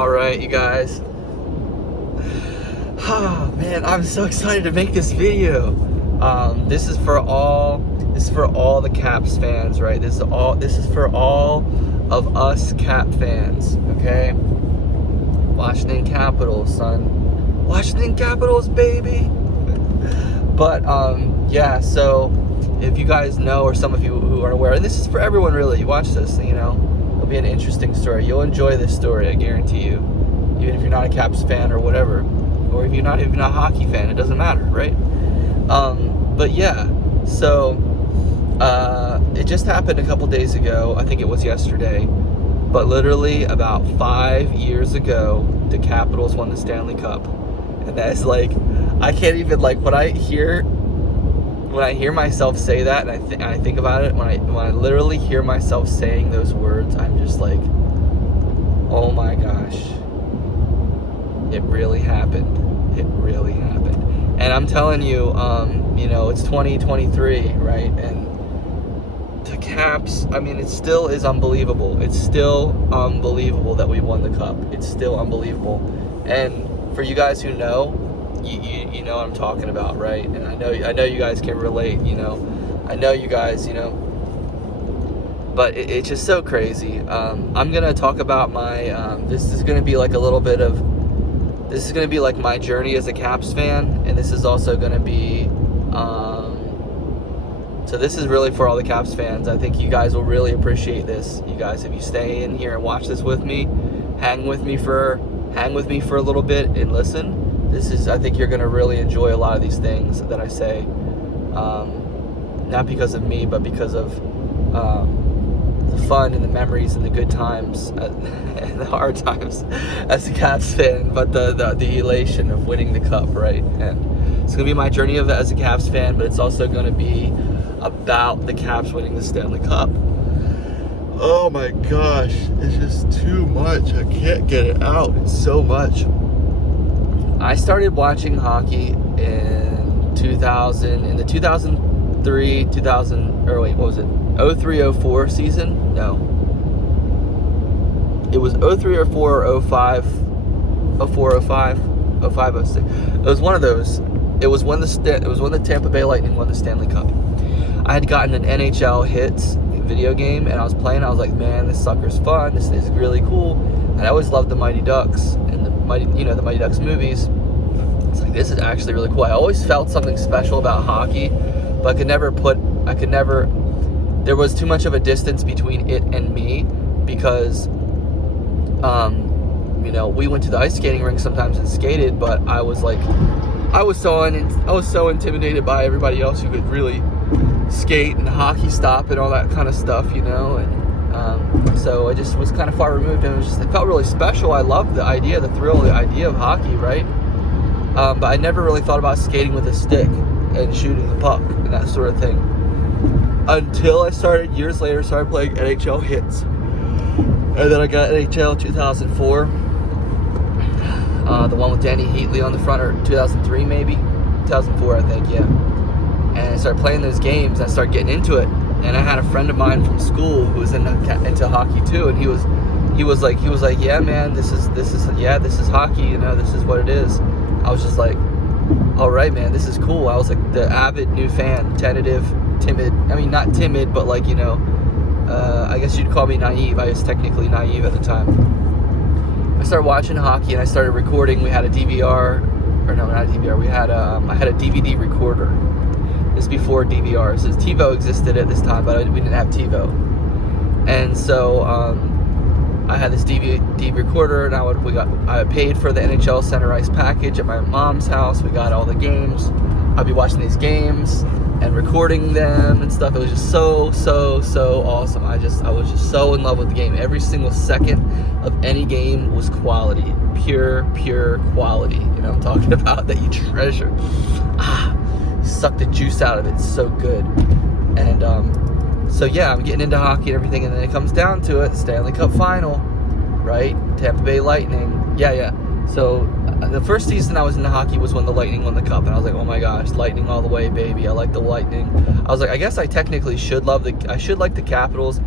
Alright, you guys. Oh man, I'm so excited to make this video. This is for all the Caps fans, right? This is for all of us Cap fans, okay? Washington Capitals, son. Washington Capitals, baby. But yeah, so if you guys know, or some of you who are aware, and this is for everyone really, you watch this, you know, it'll be an interesting story. You'll enjoy this story, I guarantee you. Even if you're not a Caps fan or whatever, or if you're not even a hockey fan, it doesn't matter, right? But yeah, so it just happened a couple days ago. I think it was yesterday, but literally about 5 years ago, the Capitals won the Stanley Cup, and that's like, I can't even, like, when I hear myself say that, and I think about it, when I literally hear myself saying those words, I'm just like, oh my gosh, it really happened. It really happened. And I'm telling you, you know, it's 2023, right? And the Caps, I mean, it still is unbelievable. It's still unbelievable that we won the cup. It's still unbelievable. And for you guys who know, you know what I'm talking about, right? And I know you guys can relate, you know. I know you guys, you know. But it's just so crazy. I'm gonna talk about my. This is gonna be like a little bit of. This is gonna be like my journey as a Caps fan, and this is also gonna be. So this is really for all the Caps fans. I think you guys will really appreciate this. You guys, if you stay in here and watch this with me, hang with me for a little bit and listen. I think you're gonna really enjoy a lot of these things that I say. Not because of me, but because of the fun and the memories and the good times and the hard times as a Caps fan, but the elation of winning the cup, right? And it's gonna be my journey as a Caps fan, but it's also gonna be about the Caps winning the Stanley Cup. Oh my gosh, it's just too much. I can't get it out. It's so much. I started watching hockey in 2000, in the 2003, 2000, or wait, what was it? 03-04 season? No. It was 03 04 05, 04 05, 05 06. It was one of those. It was when the Tampa Bay Lightning won the Stanley Cup. I had gotten an NHL Hits video game, and I was playing. I was like, man, this sucker's fun. This is really cool. And I always loved the Mighty Ducks and the Mighty Ducks movies. It's like, this is actually really cool. I always felt something special about hockey, but there was too much of a distance between it and me, because you know, we went to the ice skating rink sometimes and skated, but I was so intimidated by everybody else who could really skate and hockey stop and all that kind of stuff, you know. And so I just was kind of far removed, and it felt really special. I loved the idea, the thrill, the idea of hockey, right? But I never really thought about skating with a stick and shooting the puck and that sort of thing, until I started, years later, playing NHL Hits. And then I got NHL 2004, the one with Danny Heatley on the front, or 2003 maybe, 2004 I think, yeah. And I started playing those games, and I started getting into it. And I had a friend of mine from school who was into hockey too, and he was like, yeah, man, this is hockey, you know, this is what it is. I was just like, all right, man, this is cool. I was like the avid new fan, timid. I mean, not timid, but like, you know, I guess you'd call me naive. I was technically naive at the time. I started watching hockey, and I started recording. We had a DVR, or no, not a DVR. I had a DVD recorder. This is before DVRs. TiVo existed at this time, but we didn't have TiVo. And so I had this DVD recorder, and I paid for the NHL Center Ice package at my mom's house. We got all the games. I'd be watching these games and recording them and stuff. It was just so awesome. I was just so in love with the game. Every single second of any game was quality, pure quality. You know what I'm talking about, that you treasure. Suck the juice out of it. It's so good. And so yeah, I'm getting into hockey and everything, and then it comes down to it, Stanley Cup final, right? Tampa Bay Lightning. Yeah. So the first season I was into hockey was when the Lightning won the cup, and I was like, oh my gosh, Lightning all the way, baby. I like the Lightning. I was like, I guess I technically should like the Capitals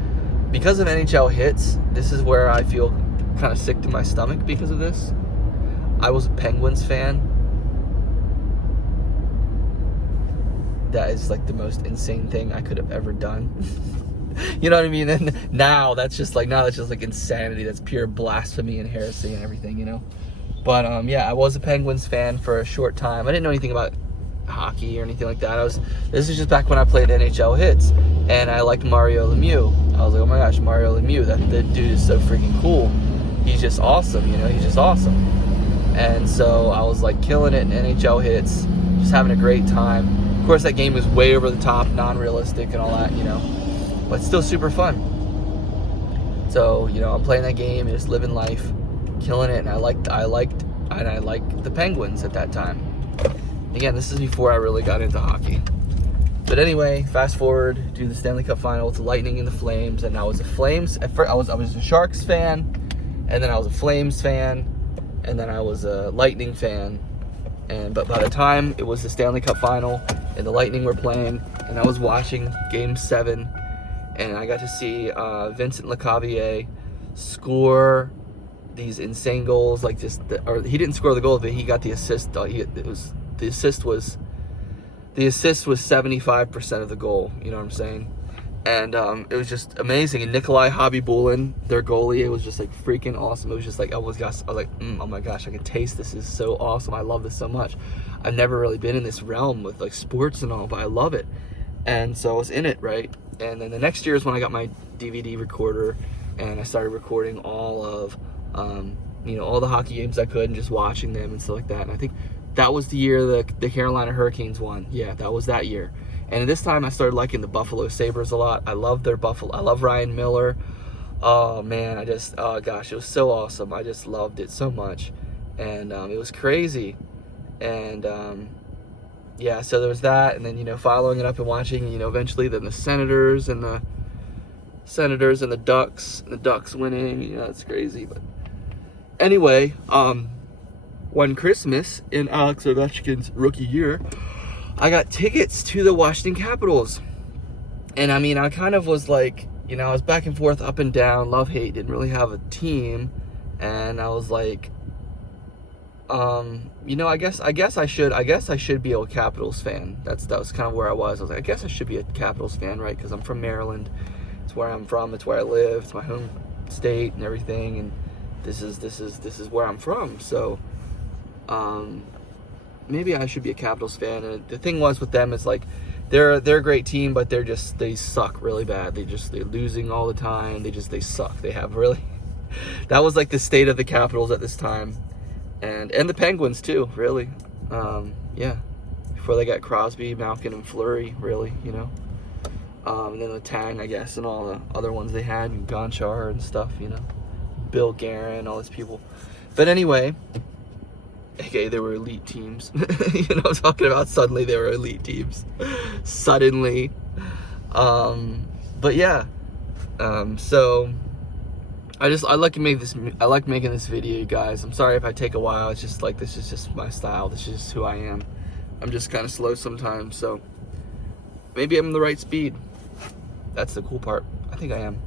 because of NHL Hits. This is where I feel kind of sick to my stomach because of this. I was a Penguins fan. That is like the most insane thing I could have ever done. You know what I mean? And now that's just like insanity. That's pure blasphemy and heresy and everything, you know? But yeah, I was a Penguins fan for a short time. I didn't know anything about hockey or anything like that. This is just back when I played NHL Hits, and I liked Mario Lemieux. I was like, oh my gosh, Mario Lemieux, that dude is so freaking cool. He's just awesome, you know, he's just awesome. And so I was like killing it in NHL Hits, just having a great time. Of course, that game was way over the top, non-realistic and all that, you know, but still super fun. So, you know, I'm playing that game and just living life, killing it, and I liked the Penguins at that time. Again, this is before I really got into hockey. But anyway, fast forward to the Stanley Cup Final. It's Lightning and the Flames, and I was a Flames. At first, I was a Sharks fan, and then I was a Flames fan, and then I was a Lightning fan. But by the time it was the Stanley Cup Final, and the Lightning were playing, and I was watching Game 7, and I got to see Vincent Lecavalier score these insane goals, like or he didn't score the goal, but he got the assist. The assist was 75% of the goal, you know what I'm saying? And it was just amazing. And Nikolai Khabibulin, their goalie, it was just like freaking awesome. It was just like, I was like, oh my gosh, I can taste this. This is so awesome. I love this so much. I've never really been in this realm with like sports and all, but I love it. And so I was in it, right? And then the next year is when I got my DVD recorder, and I started recording all of, you know, all the hockey games I could and just watching them and stuff like that. And I think that was the year the Carolina Hurricanes won. Yeah, that was that year. And this time I started liking the Buffalo Sabres a lot. I love their Buffalo. I love Ryan Miller. Oh man, oh gosh, it was so awesome. I just loved it so much. And it was crazy. And yeah, so there was that. And then, you know, following it up and watching, you know, eventually then the Senators and the Ducks. The Ducks winning. You know, it's crazy. But anyway, one Christmas in Alex Ovechkin's rookie year, I got tickets to the Washington Capitals. And I mean, I kind of was like, you know, I was back and forth, up and down, love, hate, didn't really have a team. And I was like, you know, I guess I should be a Capitals fan. That was kind of where I was. I was like, I guess I should be a Capitals fan, right? Because I'm from Maryland. It's where I'm from. It's where I live. It's my home state and everything. And this is where I'm from. So, maybe I should be a Capitals fan. And the thing was with them is like, they're a great team, but they suck really bad. They're losing all the time. They suck. They have really, that was like the state of the Capitals at this time. And the Penguins too, really. Yeah, before they got Crosby, Malkin, and Fleury, really, you know. And then the Tang, I guess, and all the other ones they had, and Gonchar and stuff, you know. Bill Guerin, all these people. But anyway, okay, they were elite teams. You know, talking about suddenly they were elite teams. Suddenly. But yeah. So I like making this video, you guys. I'm sorry if I take a while. It's just like, this is just my style. This is just who I am. I'm just kind of slow sometimes, so maybe I'm the right speed. That's the cool part. I think I am.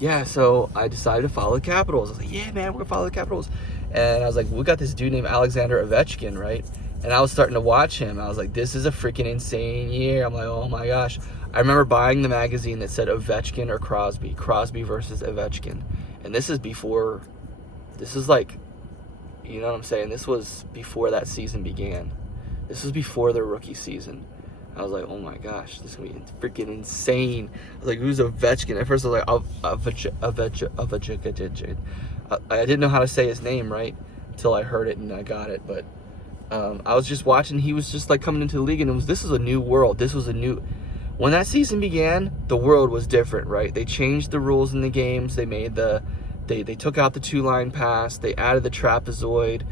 Yeah, so I decided to follow the Capitals. I was like, yeah, man, we're gonna follow the Capitals. And I was like, we got this dude named Alexander Ovechkin, right? And I was starting to watch him. I was like, this is a freaking insane year. I'm like, oh my gosh. I remember buying the magazine that said Ovechkin or Crosby versus Ovechkin. And this is like, you know what I'm saying? This was before that season began. This was before their rookie season. I was like, oh my gosh, this is going to be freaking insane. I was like, who's Ovechkin? At first I was like, Ovechkin. I didn't know how to say his name, right? Until I heard it and I got it. But I was just watching. He was just like coming into the league, and this was a new world. When that season began, the world was different, right? They changed the rules in the games. They made they took out the 2-line pass. They added the trapezoid.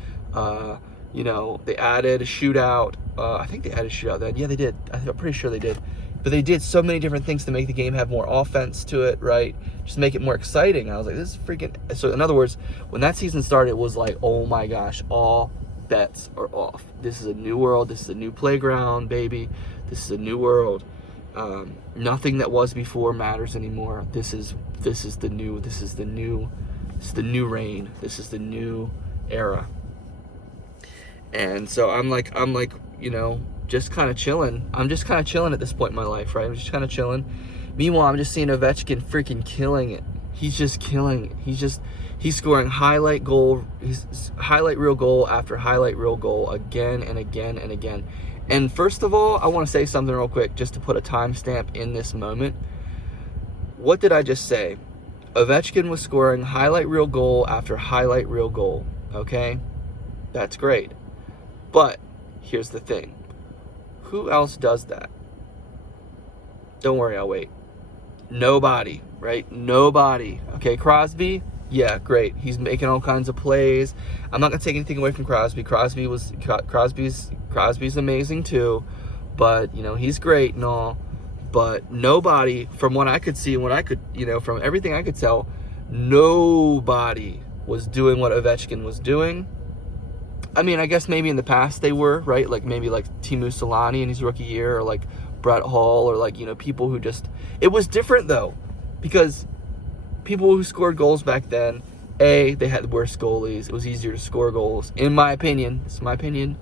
You know, they added a shootout. I think they added a shootout then. Yeah, they did. I'm pretty sure they did. But they did so many different things to make the game have more offense to it, right? Just make it more exciting. I was like, this is freaking... So, in other words, when that season started, it was like, oh my gosh, all bets are off. This is a new world. This is a new playground, baby. This is a new world. Nothing that was before matters anymore. This is the new This is the new reign. This is the new era. And so I'm like, you know, just kind of chilling. I'm just kind of chilling at this point in my life, right? I'm just kind of chilling. Meanwhile, I'm just seeing Ovechkin freaking killing it. He's just killing it. He's scoring highlight reel goal after highlight reel goal again and again and again. And first of all, I want to say something real quick just to put a timestamp in this moment. What did I just say? Ovechkin was scoring highlight reel goal after highlight reel goal, okay? That's great. But here's the thing. Who else does that? Don't worry, I'll wait. Nobody, right? Nobody. Okay, Crosby, yeah, great. He's making all kinds of plays. I'm not gonna take anything away from Crosby. Crosby's amazing too, but you know, he's great and all. But nobody, from what I could see and what I could, you know, from everything I could tell, nobody was doing what Ovechkin was doing. I mean, I guess maybe in the past they were, right? Like maybe like Teemu Selanne in his rookie year, or like Brett Hull, or like, you know, people who just, it was different though, because people who scored goals back then, A, they had worse goalies. It was easier to score goals, in my opinion. It's my opinion.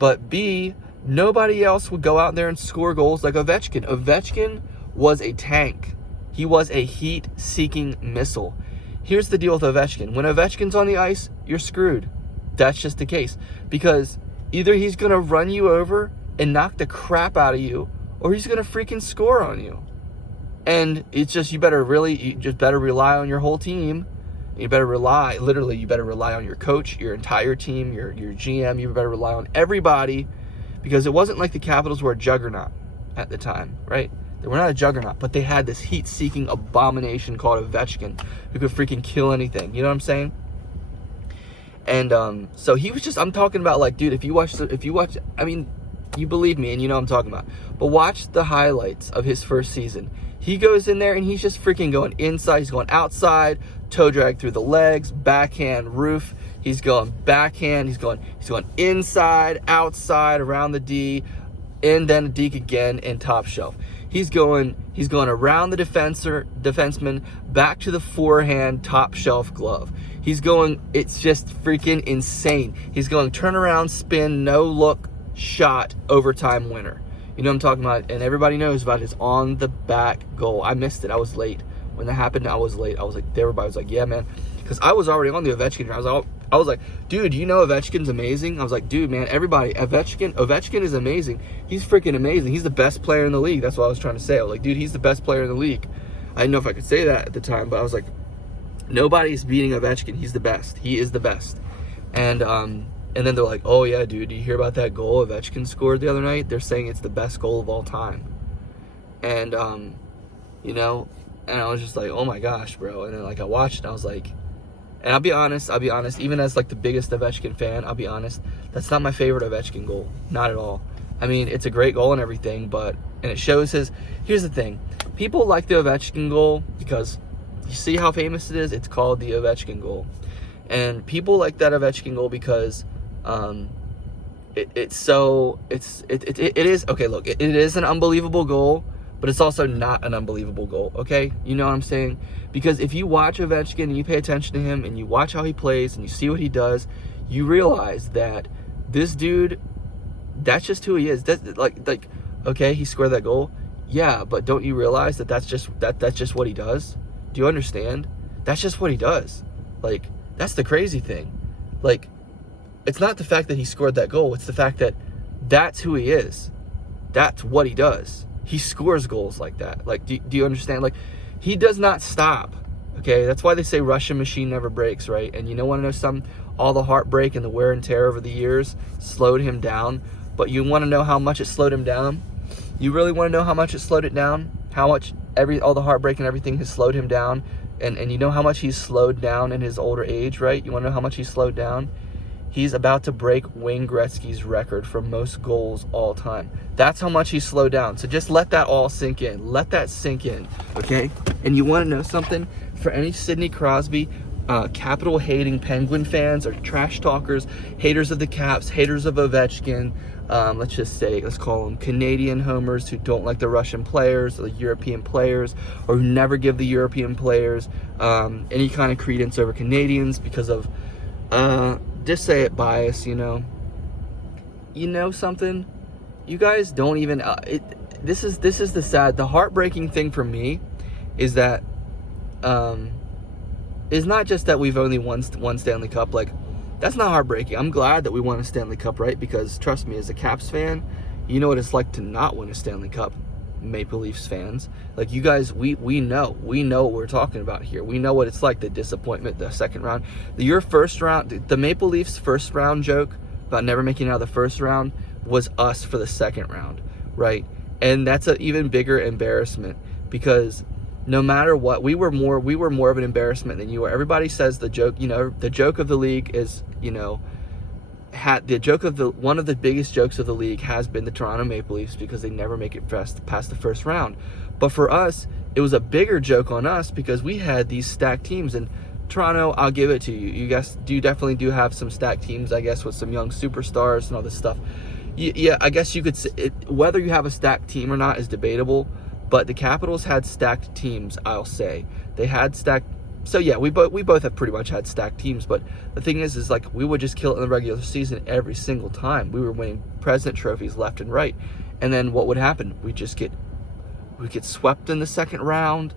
But B, nobody else would go out there and score goals like Ovechkin. Ovechkin was a tank. He was a heat-seeking missile. Here's the deal with Ovechkin. When Ovechkin's on the ice, you're screwed. That's just the case. Because either he's going to run you over and knock the crap out of you, or he's going to freaking score on you. And it's just, you just better rely on your whole team. You better rely on your coach, your entire team, your GM. You better rely on everybody, because it wasn't like the Capitals were a juggernaut at the time, right? They were not a juggernaut, but they had this heat-seeking abomination called Ovechkin who could freaking kill anything. You know what I'm saying? And so he was just, I'm talking about, like, dude, if you watch, I mean, you believe me and you know what I'm talking about. But watch the highlights of his first season. He goes in there and he's just freaking going inside. He's going outside, toe drag through the legs, backhand, roof. He's going backhand. He's going inside, outside, around the D, and then a deke again, and top shelf. He's going around the defenseman, back to the forehand, top shelf glove. He's going, it's just freaking insane. He's going turnaround, spin, no look, shot, overtime winner. You know what I'm talking about? And everybody knows about his on the back goal. I missed it. I was late. When that happened, I was late. I was like, everybody was like, yeah, man. Because I was already on the Ovechkin. I was like, dude, you know Ovechkin's amazing? I was like, dude, man, everybody, Ovechkin is amazing. He's freaking amazing. He's the best player in the league. That's what I was trying to say. I was like, dude, he's the best player in the league. I didn't know if I could say that at the time, but I was like, nobody's beating Ovechkin. He's the best. He is the best. And then they're like, oh, yeah, dude, do you hear about that goal Ovechkin scored the other night? They're saying it's the best goal of all time. And, you know, and I was just like, oh, my gosh, bro. And then, like, I watched it, and I was like, and I'll be honest, even as, like, the biggest Ovechkin fan, I'll be honest, that's not my favorite Ovechkin goal. Not at all. I mean, it's a great goal and everything, but, and it shows here's the thing. People like the Ovechkin goal because you see how famous it is? It's called the Ovechkin goal. And people like that Ovechkin goal because it is an unbelievable goal, but it's also not an unbelievable goal, okay? You know what I'm saying? Because if you watch Ovechkin and you pay attention to him and you watch how he plays and you see what he does, you realize that this dude, that's just who he is. That's like okay, he scored that goal. Yeah, but don't you realize that that's just what he does? Do you understand? That's just what he does. Like, that's the crazy thing. Like, it's not the fact that he scored that goal. It's the fact that that's who he is. That's what he does. He scores goals like that. Like, do you understand? Like, he does not stop. Okay, that's why they say Russian machine never breaks, right? And you know, want to know all the heartbreak and the wear and tear over the years slowed him down. But you want to know how much it slowed him down? You really want to know how much it slowed it down? How much all the heartbreak and everything has slowed him down? And you know how much he's slowed down in his older age, right? You want to know how much he's slowed down? He's about to break Wayne Gretzky's record for most goals all time. That's how much he's slowed down. So just let that all sink in. Let that sink in, okay? And you want to know something? For any Sidney Crosby, Capital hating Penguin fans are trash talkers, haters of the Caps, haters of Ovechkin. Let's call them Canadian homers who don't like the Russian players or the European players, or who never give the European players any kind of credence over Canadians because of, just say it, bias, you know. You know something? You guys don't even, this is the heartbreaking thing for me is that, is not just that we've only won Stanley Cup. Like, that's not heartbreaking. I'm glad that we won a Stanley Cup, right? Because trust me, as a Caps fan, you know what it's like to not win a Stanley Cup. Maple Leafs fans, like you guys, we know what we're talking about here. We know what it's like, the disappointment, the second round, your first round, the Maple Leafs first round joke about never making it out of the first round was us for the second round, right? And that's an even bigger embarrassment because no matter what, we were more of an embarrassment than you were. Everybody says the joke, you know, the joke of the league is, you know, one of the biggest jokes of the league has been the Toronto Maple Leafs because they never make it past the first round. But for us, it was a bigger joke on us because we had these stacked teams. And Toronto, I'll give it to you. You guys definitely do have some stacked teams, I guess, with some young superstars and all this stuff. Yeah, I guess you could say whether you have a stacked team or not is debatable. But the Capitals had stacked teams, I'll say. They had stacked. So yeah, we both have pretty much had stacked teams. But the thing is like we would just kill it in the regular season every single time. We were winning President trophies left and right. And then what would happen? We get swept in the second round.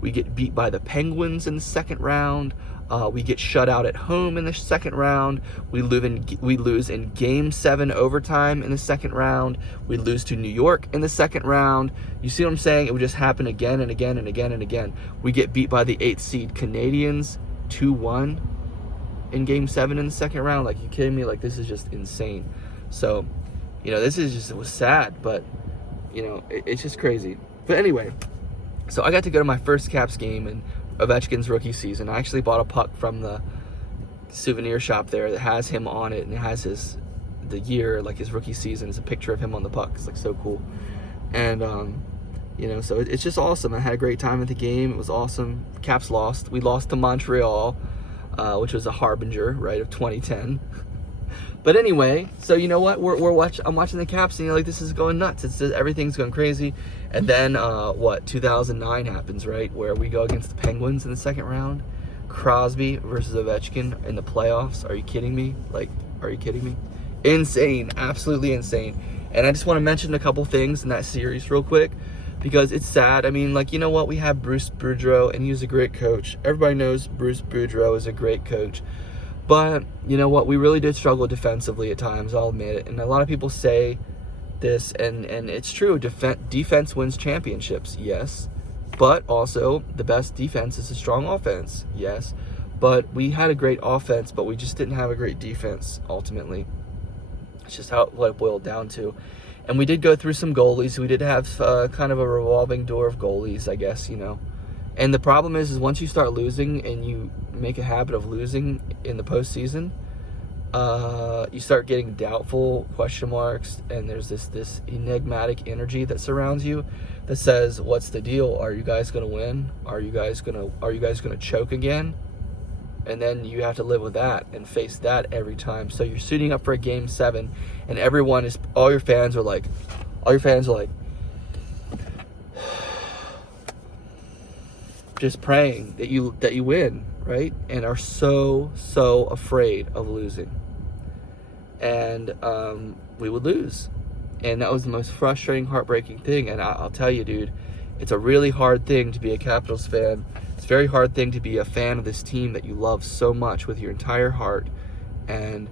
We get beat by the Penguins in the second round. We get shut out at home in the second round. We lose in Game 7 overtime in the second round. We lose to New York in the second round. You see what I'm saying? It would just happen again and again and again and again. We get beat by the 8th seed Canadians 2-1 in Game 7 in the second round. Like, you kidding me? Like, this is just insane. So, you know, it was sad, but, you know, it's just crazy. But anyway, so I got to go to my first Caps game in Ovechkin's rookie season. I actually bought a puck from the souvenir shop there that has him on it, and it has the year, like his rookie season. It's a picture of him on the puck. It's like so cool. And you know, so it's just awesome. I had a great time at the game. It was awesome. Caps lost. We lost to Montreal, which was a harbinger, right, of 2010. But anyway, so you know what? I'm watching the Caps, and you're like, this is going nuts. Everything's going crazy. And then 2009 happens, right, where we go against the Penguins in the second round. Crosby versus Ovechkin in the playoffs. Are you kidding me? Like, are you kidding me? Insane, absolutely insane. And I just want to mention a couple things in that series real quick because it's sad. I mean, like, you know what? We have Bruce Boudreau, and he's a great coach. Everybody knows Bruce Boudreau is a great coach. But you know what? We really did struggle defensively at times, I'll admit it. And a lot of people say this, and it's true. Defense wins championships, yes. But also, the best defense is a strong offense, yes. But we had a great offense, but we just didn't have a great defense, ultimately. It's just what it boiled down to. And we did go through some goalies. We did have kind of a revolving door of goalies, I guess, you know. And the problem is once you start losing and you make a habit of losing in the postseason, you start getting doubtful question marks, and there's this enigmatic energy that surrounds you that says, what's the deal? Are you guys going to win? Are you guys going to choke again? And then you have to live with that and face that every time. So you're suiting up for a Game 7, and all your fans are like just praying that you win, right? And are so afraid of losing. And we would lose. And that was the most frustrating, heartbreaking thing. And I'll tell you, dude, it's a really hard thing to be a Capitals fan. It's a very hard thing to be a fan of this team that you love so much with your entire heart. And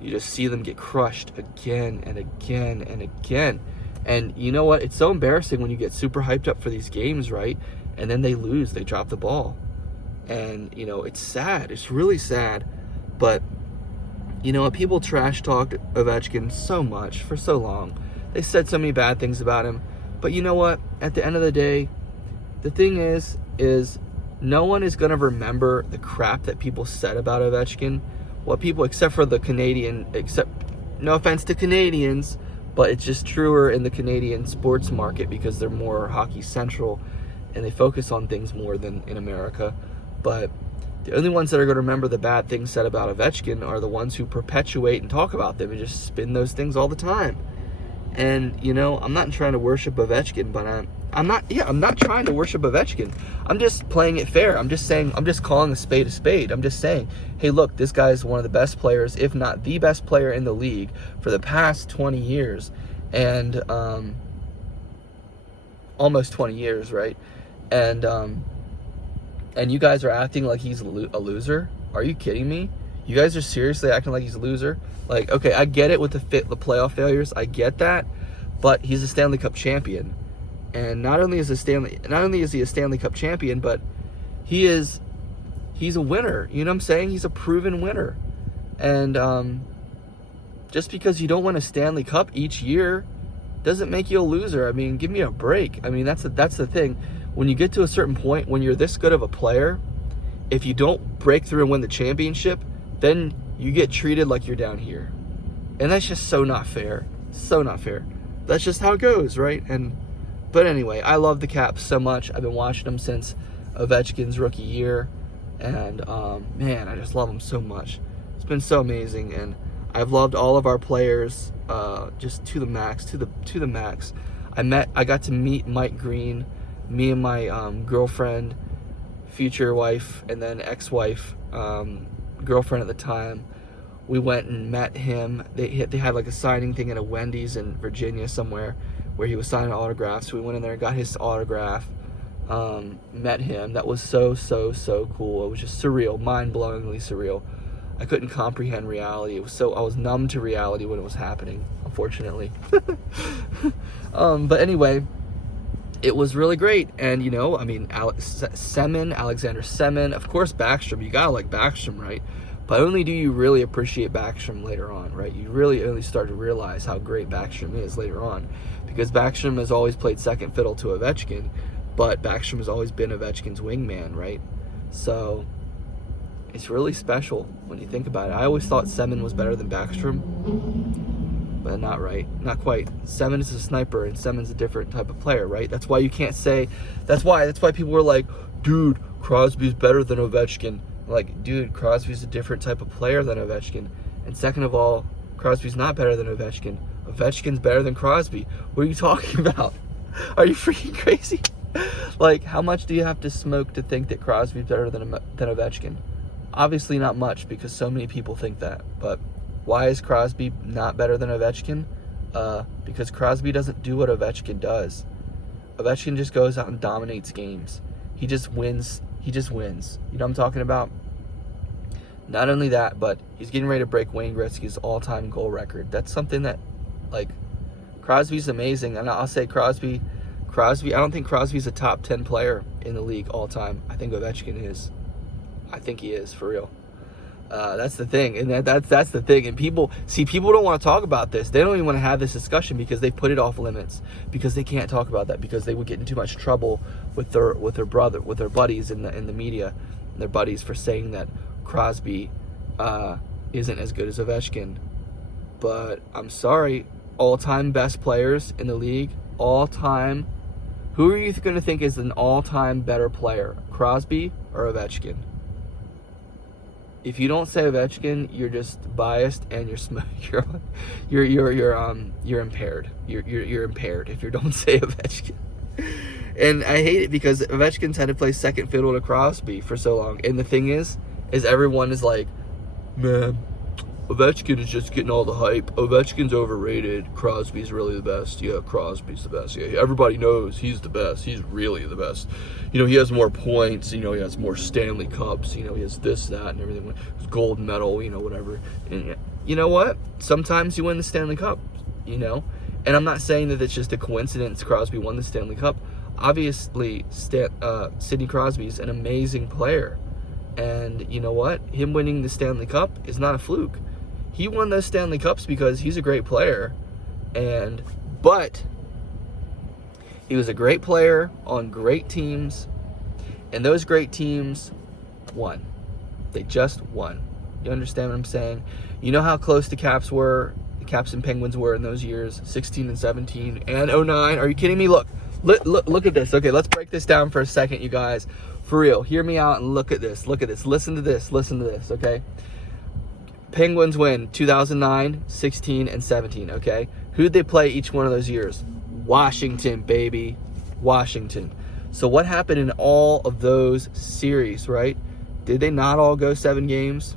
you just see them get crushed again and again and again. And you know what? It's so embarrassing when you get super hyped up for these games, right? And then they lose, they drop the ball. And, you know, it's sad. It's really sad. But, you know, people trash talked Ovechkin so much for so long. They said so many bad things about him. But you know what? At the end of the day, the thing is no one is going to remember the crap that people said about Ovechkin. Except for the Canadian, no offense to Canadians, but it's just truer in the Canadian sports market because they're more hockey central and they focus on things more than in America. But The only ones that are going to remember the bad things said about Ovechkin are the ones who perpetuate and talk about them and just spin those things all the time. And, you know, I'm not trying to worship Ovechkin, but I'm not trying to worship Ovechkin. I'm just playing it fair. I'm just saying, I'm just calling a spade a spade. I'm just saying, hey, look, this guy is one of the best players, if not the best player in the league for the past 20 years. And, almost 20 years, right? And you guys are acting like he's a loser? Are you kidding me? You guys are seriously acting like he's a loser? Like, okay, I get it with the playoff failures. I get that, but he's a Stanley Cup champion, and not only is he a Stanley Cup champion, but he's a winner. You know what I'm saying? He's a proven winner, and just because you don't win a Stanley Cup each year doesn't make you a loser. I mean, give me a break. I mean, that's the thing. When you get to a certain point, when you're this good of a player, if you don't break through and win the championship, then you get treated like you're down here. And that's just so not fair. So not fair. That's just how it goes, right? But anyway, I love the Caps so much. I've been watching them since Ovechkin's rookie year. And, man, I just love them so much. It's been so amazing. And I've loved all of our players just to the max, to the max. I got to meet Mike Green, me and my girlfriend, future wife, and then ex-wife, girlfriend at the time. We went and met him. They had like a signing thing at a Wendy's in Virginia somewhere where he was signing autographs. So we went in there and got his autograph, met him. That was so cool. It was just surreal, mind-blowingly surreal. I couldn't comprehend reality. I was numb to reality when it was happening, unfortunately. But anyway, it was really great. And, you know, I mean, Alexander Semin, of course, Backstrom. You gotta like Backstrom, right? But only do you really appreciate Backstrom later on, right? You really only start to realize how great Backstrom is later on, because Backstrom has always played second fiddle to Ovechkin, but Backstrom has always been Ovechkin's wingman, right? So it's really special when you think about it. I always thought Semin was better than Backstrom, but not right, not quite. Semin is a sniper, and Semin's a different type of player, right? That's why you can't say. That's why people were like, dude, Crosby's better than Ovechkin. Like, dude, Crosby's a different type of player than Ovechkin. And second of all, Crosby's not better than Ovechkin. Ovechkin's better than Crosby. What are you talking about? Are you freaking crazy? Like, how much do you have to smoke to think that Crosby's better than Ovechkin? Obviously not much, because so many people think that. But why is Crosby not better than Ovechkin? Because Crosby doesn't do what Ovechkin does. Ovechkin just goes out and dominates games. He just wins. He just wins. You know what I'm talking about? Not only that, but he's getting ready to break Wayne Gretzky's all-time goal record. That's something that, like, Crosby's amazing. And I'll say Crosby, I don't think Crosby's a top 10 player in the league all-time. I think Ovechkin is. I think he is, for real. That's the thing. And that's the thing. And people don't want to talk about this. They don't even want to have this discussion because they put it off limits, because they can't talk about that, because they would get in too much trouble with their buddies in the media, and their buddies, for saying that Crosby isn't as good as Ovechkin. But I'm sorry, all-time best players in the league, all-time. Who are you going to think is an all-time better player, Crosby or Ovechkin? If you don't say Ovechkin, you're just biased, and you're impaired. You're impaired if you don't say Ovechkin. And I hate it because Ovechkin's had to play second fiddle to Crosby for so long. And the thing is everyone is like, man, Ovechkin is just getting all the hype. Ovechkin's overrated. Crosby's really the best. Yeah, Crosby's the best. Yeah, everybody knows he's the best. He's really the best. You know, he has more points. You know, he has more Stanley Cups. You know, he has this, that, and everything. Gold medal, you know, whatever. And you know what? Sometimes you win the Stanley Cup, you know? And I'm not saying that it's just a coincidence Crosby won the Stanley Cup. Obviously, Sidney Crosby's an amazing player. And you know what? Him winning the Stanley Cup is not a fluke. He won those Stanley Cups because he's a great player. But he was a great player on great teams. And those great teams won. They just won. You understand what I'm saying? You know how close the Caps and Penguins were in those years, 16 and 17 and 09. Are you kidding me? Look at this. Okay, let's break this down for a second, you guys. For real, hear me out and look at this. Listen to this, okay? Penguins win 2009, 16, and 17, okay? Who did they play each one of those years? Washington, baby. Washington. So what happened in all of those series, right? Did they not all go 7 games?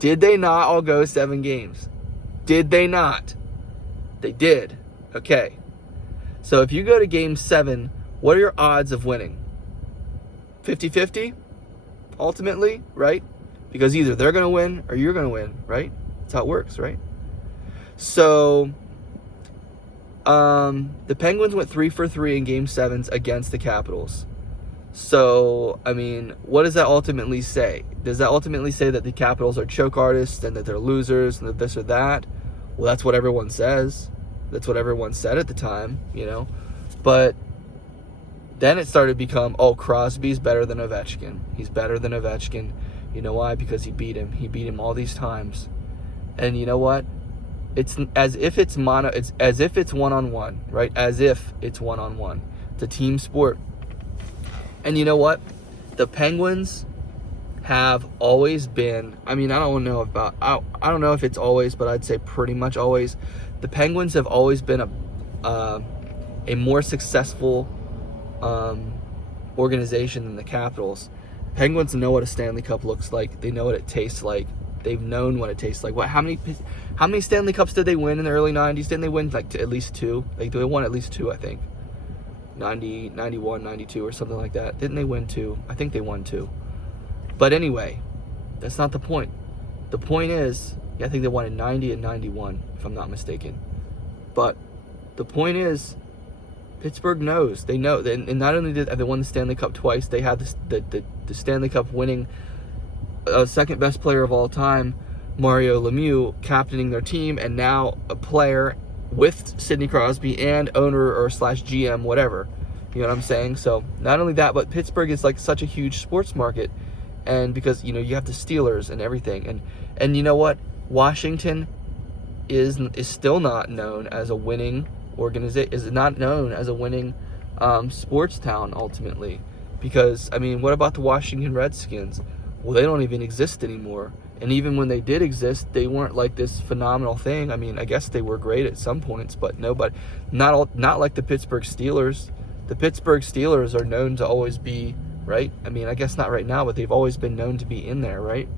Did they not all go 7 games? Did they not? They did. Okay. So if you go to game 7, what are your odds of winning? 50-50? Ultimately, right? Because either they're going to win or you're going to win, right? That's how it works, right? So the Penguins went 3 for 3 in game 7s against the Capitals. So, I mean, what does that ultimately say? Does that ultimately say that the Capitals are choke artists and that they're losers and that this or that? Well, that's what everyone says. That's what everyone said at the time, you know. But then it started to become, oh, Crosby's better than Ovechkin. He's better than Ovechkin. You know why? Because he beat him. He beat him all these times. And you know what? It's as if it's one-on-one, right? As if it's one-on-one. It's a team sport. And you know what? The Penguins have always been, I mean, I don't know if it's always, but I'd say pretty much always. The Penguins have always been a more successful organization than the Capitals. Penguins know what a Stanley Cup looks like. They know what it tastes like. They've known what it tastes like. How many Stanley Cups did they win in the early 90s? Didn't they win like at least 2? Like they won at least 2, I think. 90, 91, 92 or something like that. Didn't they win 2? I think they won 2. But anyway, that's not the point. The point is, I think they won in 90 and 91, if I'm not mistaken. But the point is, Pittsburgh knows. They know. And not only did they won the Stanley Cup twice, they had the Stanley Cup winning second best player of all time, Mario Lemieux, captaining their team, and now a player with Sidney Crosby and owner or / GM, whatever. You know what I'm saying? So not only that, but Pittsburgh is like such a huge sports market, and because you have the Steelers and everything, and you know what? Washington is still not known as a winning organization. Is not known as a winning sports town ultimately, because I mean, what about the Washington Redskins? Well, they don't even exist anymore. And even when they did exist, they weren't like this phenomenal thing. I mean, I guess they were great at some points, but not like the Pittsburgh Steelers. The Pittsburgh Steelers are known to always be, right? I mean, I guess not right now, but they've always been known to be in there, right?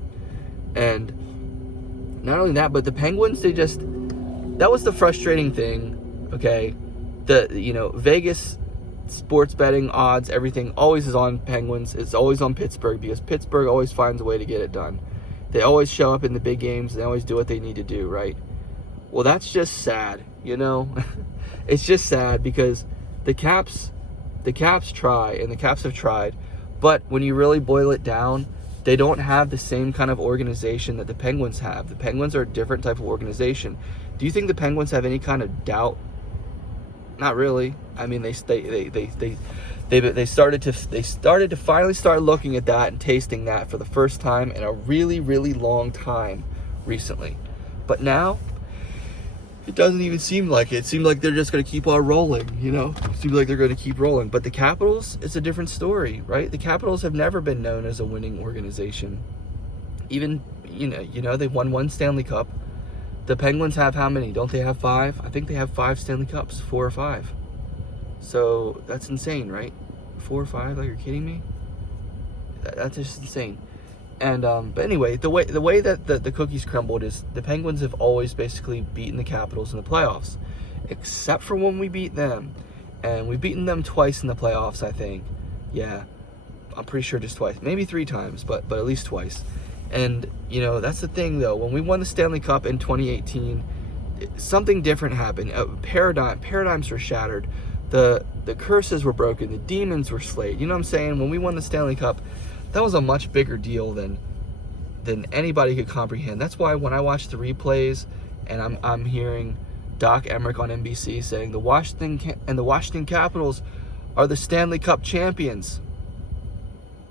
And not only that, but the Penguins, that was the frustrating thing, okay? Vegas sports betting odds, everything always is on Penguins. It's always on Pittsburgh because Pittsburgh always finds a way to get it done. They always show up in the big games. They always do what they need to do, right? Well, that's just sad, It's just sad because the Caps try, and the Caps have tried, but when you really boil it down, they don't have the same kind of organization that the Penguins have. The Penguins are a different type of organization. Do you think the Penguins have any kind of doubt? Not really. I mean, they started to finally start looking at that and tasting that for the first time in a really, really long time recently. But now it doesn't even seem like it. It seems like they're just going to keep on rolling, It seems like they're going to keep rolling. But the Capitals, it's a different story, right? The Capitals have never been known as a winning organization. Even, they won 1 Stanley Cup. The Penguins have how many? Don't they have 5? I think they have 5 Stanley Cups, 4 or 5. So that's insane, right? 4 or 5? Like, you're kidding me? That's just insane. And but anyway, the way that the cookies crumbled is the Penguins have always basically beaten the Capitals in the playoffs, except for when we beat them, and we've beaten them twice in the playoffs, I think. Yeah, I'm pretty sure just twice, maybe 3 times, but at least twice. And that's the thing though. When we won the Stanley Cup in 2018, something different happened. Paradigms were shattered. The curses were broken. The demons were slayed. You know what I'm saying? When we won the Stanley Cup, that was a much bigger deal than anybody could comprehend. That's why when I watch the replays and I'm hearing Doc Emrick on NBC saying the Washington Capitals are the Stanley Cup champions.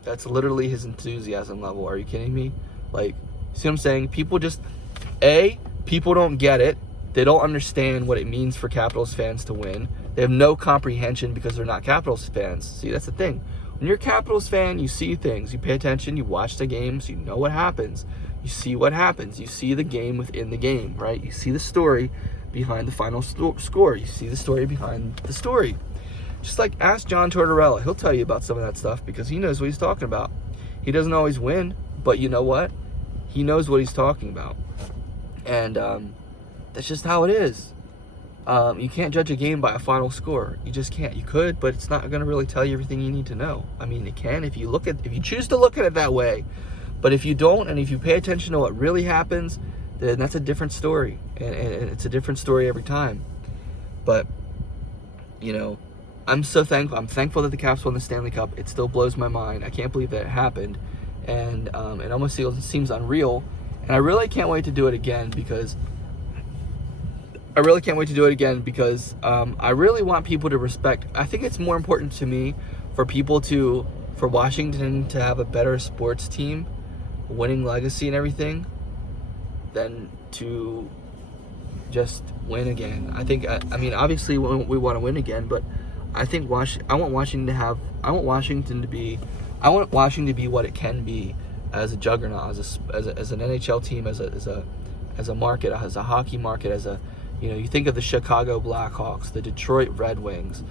That's literally his enthusiasm level. Are you kidding me? Like, see what I'm saying? People don't get it. They don't understand what it means for Capitals fans to win. They have no comprehension because they're not Capitals fans. See, that's the thing. When you're a Capitals fan, you see things. You pay attention. You watch the games. You know what happens. You see what happens. You see the game within the game, right? You see the story behind the final score. You see the story behind the story. Just like ask John Tortorella. He'll tell you about some of that stuff because he knows what he's talking about. He doesn't always win, but you know what? He knows what he's talking about. And that's just how it is. You can't judge a game by a final score. You just can't. You could, but it's not going to really tell you everything you need to know. I mean, it can if you choose to look at it that way. But if you don't, and if you pay attention to what really happens, then that's a different story. And it's a different story every time. But, you know, I'm so thankful. I'm thankful that the Caps won the Stanley Cup. It still blows my mind. I can't believe that it happened. And it almost seems unreal. And I really can't wait to do it again because I really want people to respect. I think it's more important to me for Washington to have a better sports team, winning legacy and everything, than to just win again. I think, I mean, obviously we want to win again, but I think I want Washington to be what it can be as a juggernaut, as an NHL team, as a market, as a hockey market, as a, you know, you think of the Chicago Blackhawks, the Detroit Red Wings,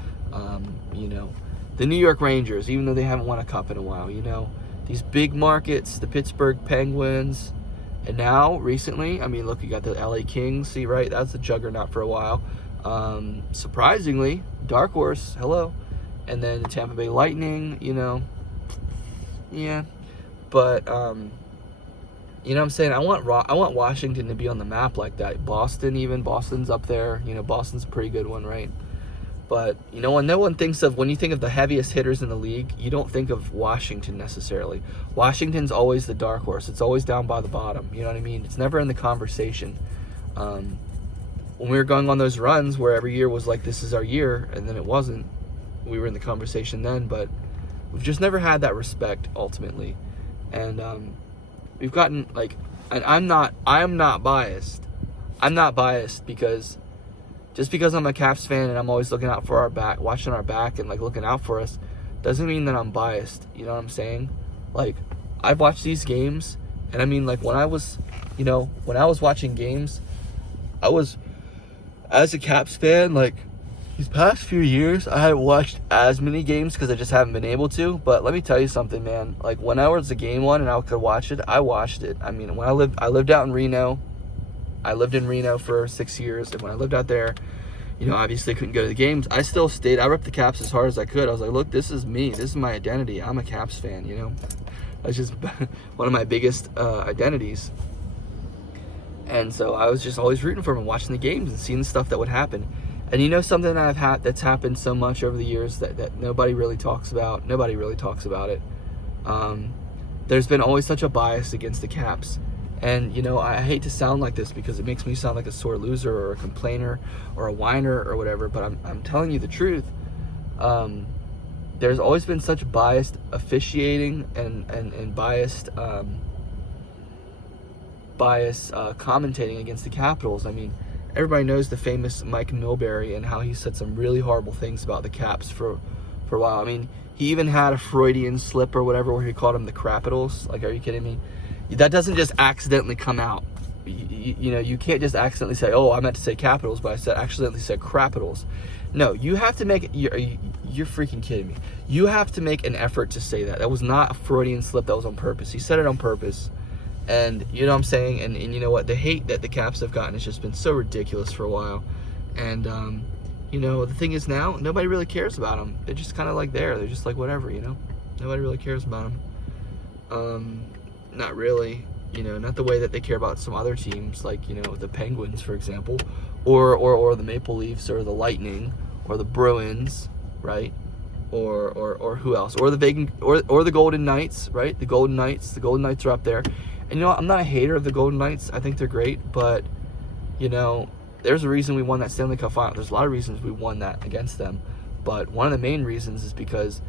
you know, the New York Rangers, even though they haven't won a cup in a while, you know, these big markets, the Pittsburgh Penguins, and now recently, I mean, look, you got the LA Kings, see, right? That's a juggernaut for a while. Surprisingly, Dark Horse, hello, and then the Tampa Bay Lightning, you know, yeah, but you know what I'm saying? I want Washington to be on the map like that. Boston's up there. You know, Boston's a pretty good one, right? But, you know, when you think of the heaviest hitters in the league, you don't think of Washington necessarily. Washington's always the dark horse. It's always down by the bottom. You know what I mean? It's never in the conversation. When we were going on those runs where every year was like, this is our year, and then it wasn't, we were in the conversation then, but we've just never had that respect ultimately. And, we've gotten, like, and I am not biased. I'm not biased because just because I'm a Caps fan and I'm always looking out for our back, watching our back and, like, looking out for us, doesn't mean that I'm biased. You know what I'm saying? Like, I've watched these games, and I mean, like, when I was watching games, as a Caps fan, like, these past few years, I haven't watched as many games because I just haven't been able to. But let me tell you something, man. Like, when I was a game one and I could watch it, I watched it. I mean, when I lived out in Reno. I lived in Reno for 6 years, and when I lived out there, you know, obviously couldn't go to the games. I still stayed. I ripped the Caps as hard as I could. I was like, look, this is me. This is my identity. I'm a Caps fan, you know. That's just one of my biggest identities. And so I was just always rooting for them and watching the games and seeing the stuff that would happen. And you know something that's happened so much over the years that nobody really talks about. Nobody really talks about it. There's been always such a bias against the Caps. And, you know, I hate to sound like this because it makes me sound like a sore loser or a complainer or a whiner or whatever, but I'm telling you the truth. There's always been such biased officiating and biased commentating against the Capitals. I mean, everybody knows the famous Mike Milbury and how he said some really horrible things about the Caps for a while. I mean, he even had a Freudian slip or whatever where he called them the Crapitals. Like, are you kidding me? That doesn't just accidentally come out. You know, you can't just accidentally say, oh, I meant to say Capitals, but I accidentally said Crapitals. No, you have to make, you're freaking kidding me. You have to make an effort to say that. That was not a Freudian slip. That was on purpose. He said it on purpose. And you know what I'm saying? And you know what? The hate that the Caps have gotten has just been so ridiculous for a while. And, you know, the thing is now, nobody really cares about them. They're just kind of like there. They're just like whatever, you know? Nobody really cares about them. Not really, you know, not the way that they care about some other teams, like, you know, the Penguins, for example, or the Maple Leafs, or the Lightning, or the Bruins, right? Or who else? Or the Golden Knights, right? The Golden Knights are up there. And you know, I'm not a hater of the Golden Knights. I think they're great, but you know, there's a reason we won that Stanley Cup final. There's a lot of reasons we won that against them, but one of the main reasons is because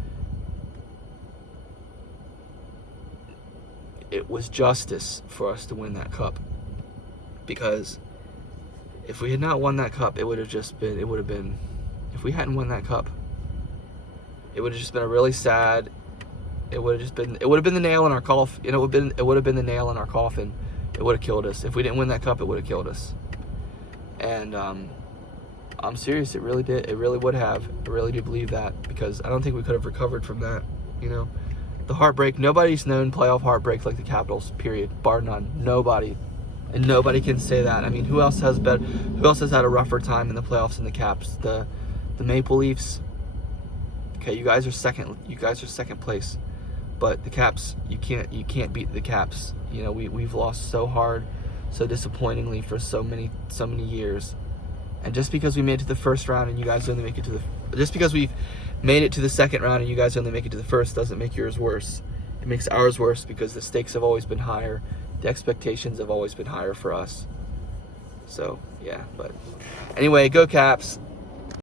it was justice for us to win that cup. Because if we had not won that cup, if we hadn't won that cup, it would have just been a really sad It would have just been, it would have been the nail in our coffin. You know, it would have been the nail in our coffin. It would have killed us. If we didn't win that cup, it would have killed us. And I'm serious, it really did. It really would have. I really do believe that, because I don't think we could have recovered from that. You know, the heartbreak. Nobody's known playoff heartbreak like the Capitals. Period, bar none. Nobody, and nobody can say that. I mean, who else has had a rougher time in the playoffs than the Caps? The Maple Leafs. Okay, you guys are second. You guys are second place, but the Caps, you can't beat the Caps. You know, we've lost so hard, so disappointingly for so many years. And just because we made it to the first round and you guys only make it to the, just because we've made it to the second round and you guys only make it to the first, doesn't make yours worse. It makes ours worse because the stakes have always been higher. The expectations have always been higher for us. So yeah, but anyway, go Caps.